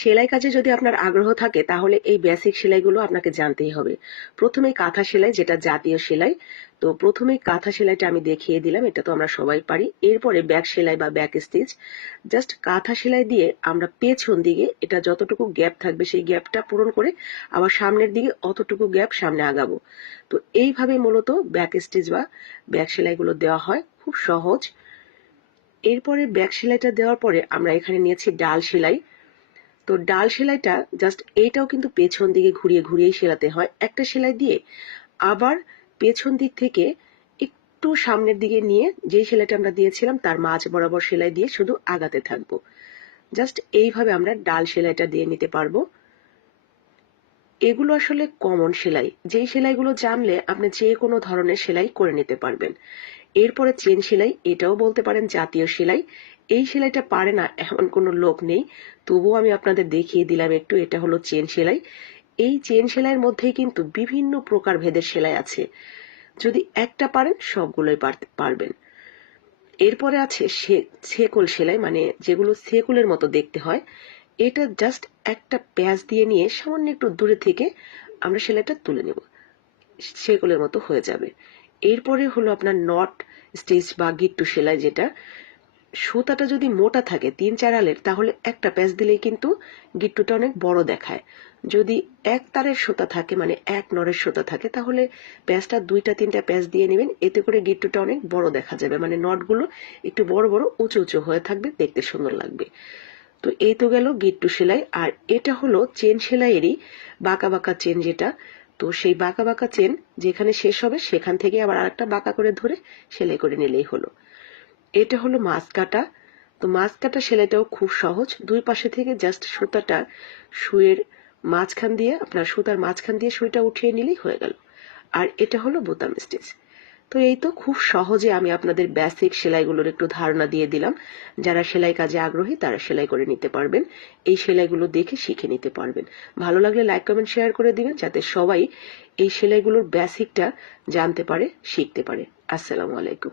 সেলাই কাজে যদি আপনার আগ্রহ থাকে তাহলে এই বেসিক সেলাইগুলো আপনাকে জানতেই হবে। প্রথমেই কাঁথা সেলাই, যেটা জাতীয় সেলাই। তো প্রথমেই কাঁথা সেলাইটা আমি দেখিয়ে দিলাম, এটা তো আমরা সবাই পারি। এরপরে ব্যাক সেলাই বা ব্যাক স্টিচ। জাস্ট কাঁথা সেলাই দিয়ে আমরা পেছন দিকে এটা যতটুকু গ্যাপ থাকবে সেই গ্যাপটা পূরণ করে আবার সামনের দিকে অতটুকু গ্যাপ সামনে আগাবো। তো এইভাবে মূলত ব্যাক স্টিচ বা ব্যাক সেলাইগুলো দেওয়া হয়, খুব সহজ। এরপরে ব্যাক সেলাইটা দেওয়ার পরে আমরা এখানে নিয়েছি ডাল সেলাই। তো ডাল সেলাইটা জাস্ট এইটাও কিন্তু পেছন দিকে ঘুরিয়ে ঘুরিয়েই সেলাতে হয়। একটা সেলাই দিয়ে আবার পেছন দিক থেকে একটু সামনের দিকে নিয়ে যেই সেলাইটা আমরা দিয়েছিলাম তার মাঝ বরাবর সেলাই দিয়ে শুধু আগাতে থাকবো। জাস্ট এইভাবে আমরা ডাল সেলাইটা দিয়ে নিতে পারবো। এগুলো আসলে কমন সেলাই, যেই সেলাইগুলো জানলে আপনি যে কোনো ধরনের সেলাই করে নিতে পারবেন। এরপরে চেন সেলাই, এটাও বলতে পারেন জাতীয় সেলাই। এই সেলাইটা পারে না এমন কোনো লোক নেই, তবুও আমি আপনাদের দেখিয়ে দিলাম একটু। এটা হলো চেন সেলাই। এই চেন সেলাইয়ের মধ্যেই কিন্তু বিভিন্ন প্রকার ভেদের সেলাই আছে, যদি একটা পারেন সবগুলোই পারবেন। এরপরে আছে ছেকল সেলাই, মানে যেগুলো ছেকলের মতো দেখতে হয়। এটা জাস্ট একটা প্যাঁচ দিয়ে নিয়ে সামান্য একটু দূরে থেকে আমরা সেলাইটা তুলে নেব, ছেকলের মতো হয়ে যাবে। এরপরে হলো আপনার নট স্টিচ বা গিট্টু সেলাই, যেটা সুতাটা যদি মোটা থাকে 3-4 আলের তাহলে একটা প্যাঁচ দিলেই কিন্তু গিট্টুটা অনেক বড় দেখায়। যদি এক তারের সুতা থাকে, মানে এক নরের সুতা থাকে, তাহলে প্যাঁচটা 2-3টা প্যাঁচ দিয়ে নেবেন, এতে করে গিট্টুটা অনেক বড় দেখা যাবে, মানে নটগুলো একটু বড় বড় উঁচু উঁচু হয়ে থাকবে, দেখতে সুন্দর লাগবে। তো এই তো গেল গিট্টু সেলাই। আর এটা হলো চেন সেলাইয়েরই বাঁকা বাঁকা চেন, যেটা তো সেই বাঁকা বাঁকা চেন যেখানে শেষ হবে সেখান থেকে আবার আরেকটা বাঁকা করে ধরে সেলাই করে নিলেই হলো। এটা হলো মাছ কাটা। তো মাছ কাটা সেলাইটাও খুব সহজ। দুই পাশে থেকে জাস্ট সুতাটা সুইয়ের মাঝখান দিয়ে, আপনার সুতার মাঝখান দিয়ে সুইটা উঠিয়ে নিলেই হয়ে গেল। আর এটা হলো বোতাম স্টিচ। তো এই তো খুব সহজে আমি আপনাদের বেসিক সেলাইগুলোর একটু ধারণা দিয়ে দিলাম। যারা সেলাই কাজে আগ্রহী তারা সেলাই করে নিতে পারবেন, এই সেলাইগুলো দেখে শিখে নিতে পারবেন। ভালো লাগলে লাইক কমেন্ট শেয়ার করে দিবেন, যাতে সবাই এই সেলাইগুলোর বেসিকটা জানতে পারে, শিখতে পারে। আসসালামু আলাইকুম।